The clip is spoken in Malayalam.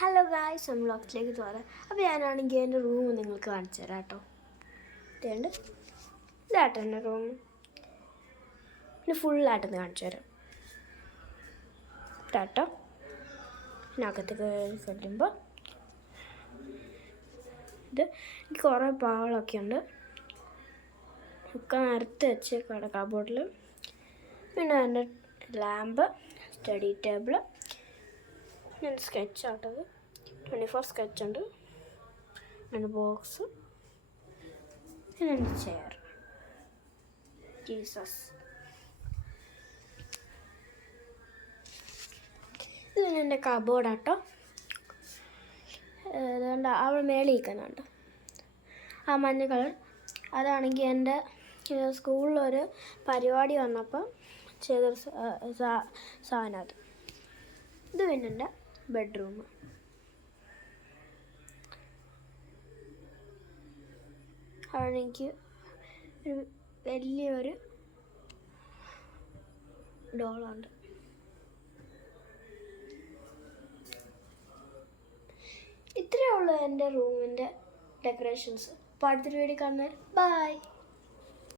ഹലോ ഗായ്സ്, നമ്മൾ വ്ളോഗ്സിലേക്ക് പോകാം. അപ്പോൾ ഞാനാണെങ്കിൽ എൻ്റെ റൂം നിങ്ങൾക്ക് കാണിച്ചു തരാം കേട്ടോ. ഇതുണ്ട്, ഇതാട്ടോ എൻ്റെ റൂം. പിന്നെ ഫുള്ളായിട്ടൊന്ന് കാണിച്ചു തരാം കേട്ടോ. ഇതിനകത്ത് ചെല്ലുമ്പോൾ ഇത് എനിക്ക് കുറേ പാവകളൊക്കെ ഉണ്ട്, ഒക്കെ നിരത്തി വെച്ച് കബോർഡിൽ. പിന്നെ എൻ്റെ ലാമ്പ്, സ്റ്റഡി ടേബിള്, ഞാൻ സ്കെച്ച് ആട്ടത് 24 സ്കെച്ച് ഉണ്ട്, എൻ്റെ ബോക്സ്, പിന്നെ എൻ്റെ ചെയർ, ജീസസ്. ഇത് പിന്നെ എൻ്റെ കബോർഡാട്ടോ. അതുകൊണ്ട് അവൾ മേളിൽ നിൽക്കുന്നുണ്ട്, ആ മഞ്ഞ കളർ. അതാണെങ്കിൽ എൻ്റെ സ്കൂളിലൊരു പരിപാടി വന്നപ്പോൾ ചെയ്തൊരു സാധനം അത്. ഇത് പിന്നെ എൻ്റെ ബെഡ്റൂം. അവിടെ എനിക്ക് ഒരു വലിയൊരു ഡോളുണ്ട്. ഇത്രയേ ഉള്ളൂ എൻ്റെ റൂമിൻ്റെ ഡെക്കറേഷൻസ്. അപ്പോൾ അടുത്തൊരു വീഡിയോ കാണുന്നവരെ ബൈ.